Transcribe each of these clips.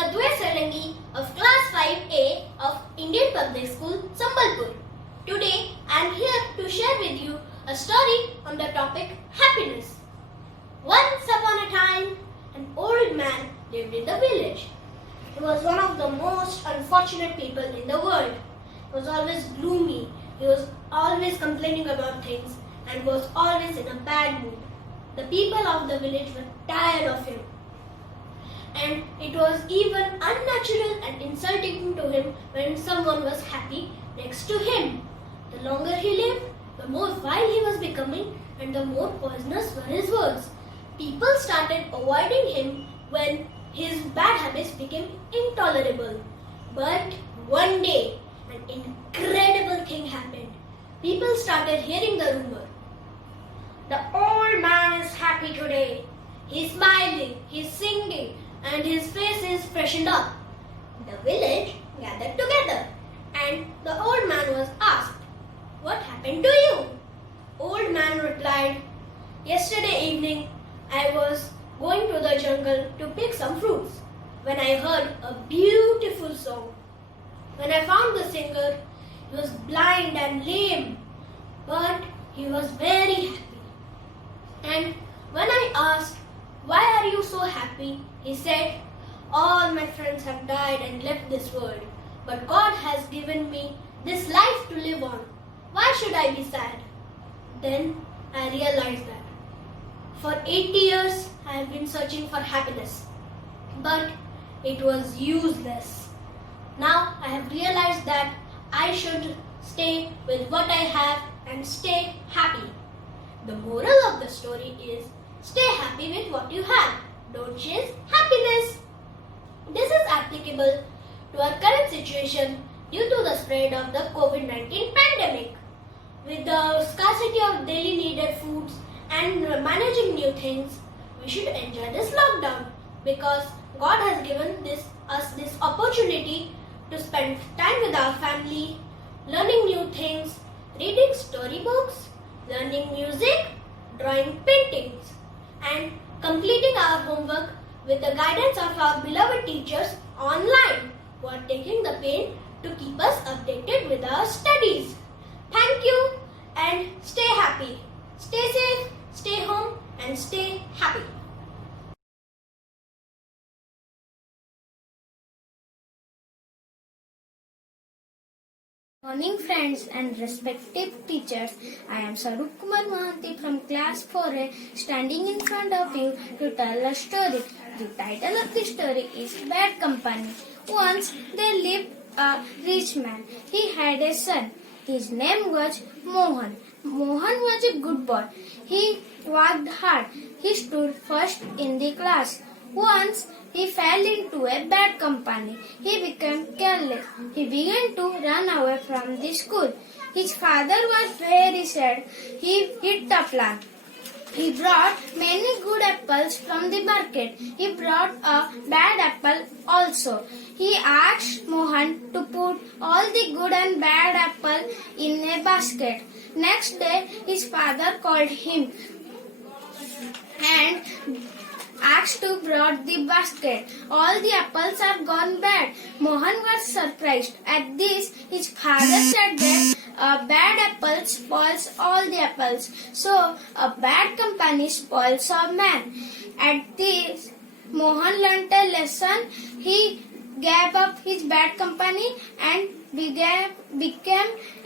Advait Sarangi of Class 5A of Indian Public School, Sambalpur. Today I am here to share with you a story on the topic happiness. Once upon a time, an old man lived in the village. He was one of the most unfortunate people in the world. He was always gloomy, he was always complaining about things and was always in a bad mood. The people of the village were tired of him. And it was even unnatural and insulting to him when someone was happy next to him. The longer he lived, the more vile he was becoming and the more poisonous were his words. People started avoiding him when his bad habits became intolerable. But one day, an incredible thing happened. People started hearing the rumor. The old man is happy today. He's smiling, he's singing, and his face is freshened up. The village gathered together, and the old man was asked, "What happened to you?" Old man replied, "Yesterday evening I was going to the jungle to pick some fruits when I heard a beautiful song. When I found the singer, he was blind and lame, but he was very happy. And when I asked, 'Why are you so happy?' he said, 'All my friends have died and left this world, but God has given me this life to live on. Why should I be sad?' Then I realized that for 80 years I have been searching for happiness, but it was useless. Now I have realized that I should stay with what I have and stay happy. The moral of the story is, stay happy with what you have. Don't chase happiness." This is applicable to our current situation due to the spread of the COVID-19 pandemic. With the scarcity of daily needed foods and managing new things, we should enjoy this lockdown because God has given us this opportunity to spend time with our family, learning new things, reading storybooks, learning music, drawing paintings, and completing our homework with the guidance of our beloved teachers online who are taking the pain to keep us updated with our studies. Thank you and stay happy. Stay safe, stay home and stay happy. Morning friends and respective teachers, I am Sarup Kumar Mahanti from class 4A standing in front of you to tell a story. The title of the story is Bad Company. Once there lived a rich man. He had a son. His name was Mohan. Mohan was a good boy. He worked hard. He stood first in the class. Once he fell into a bad company. He became careless. He began to run away from the school. His father was very sad. He hit a plan. He brought many good apples from the market. He brought a bad apple also. He asked Mohan to put all the good and bad apple in a basket. Next day, his father called him and asked to brought the basket. All the apples are gone bad. Mohan was surprised. At this, his father said that a bad apple spoils all the apples. So, a bad company spoils a man. At this, Mohan learnt a lesson. He gave up his bad company and became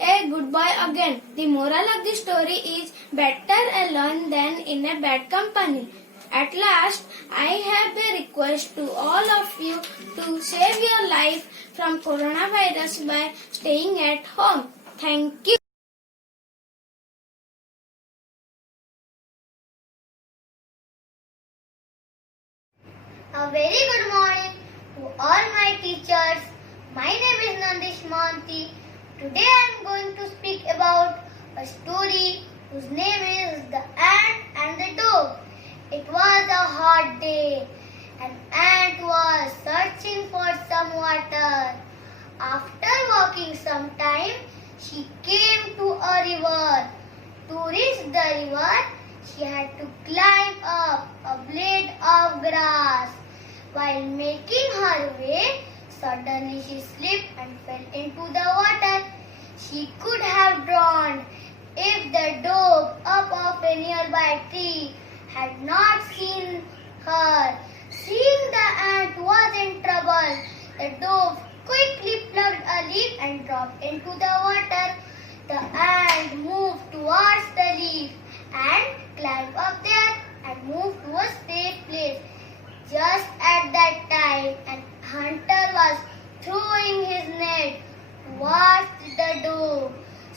a good boy again. The moral of the story is better alone than in a bad company. At last, I have a request to all of you to save your life from coronavirus by staying at home. Thank you. A very good morning to all my teachers. My name is Nandish Mahanti. Today I am going to speak about a story whose name is The Ant and the Dog. It was a hot day. An ant was searching for some water. After walking some time, she came to a river. To reach the river, she had to climb up a blade of grass. While making her way, suddenly she slipped and fell into the water. She could have drowned if the dove up of a nearby tree had not seen her. Seeing the ant was in trouble, the dove quickly plucked a leaf and dropped into the water. The ant moved towards the leaf and climbed up there and moved to a safe place. Just at that time, an hunter was throwing his net towards the dove.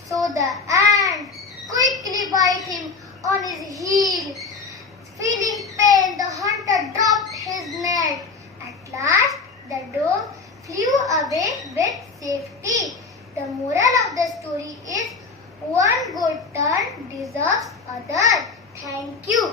So the ant quickly bit him on his heel. Feeling pain, the hunter dropped his net. At last, the dove flew away with safety. The moral of the story is one good turn deserves other. Thank you.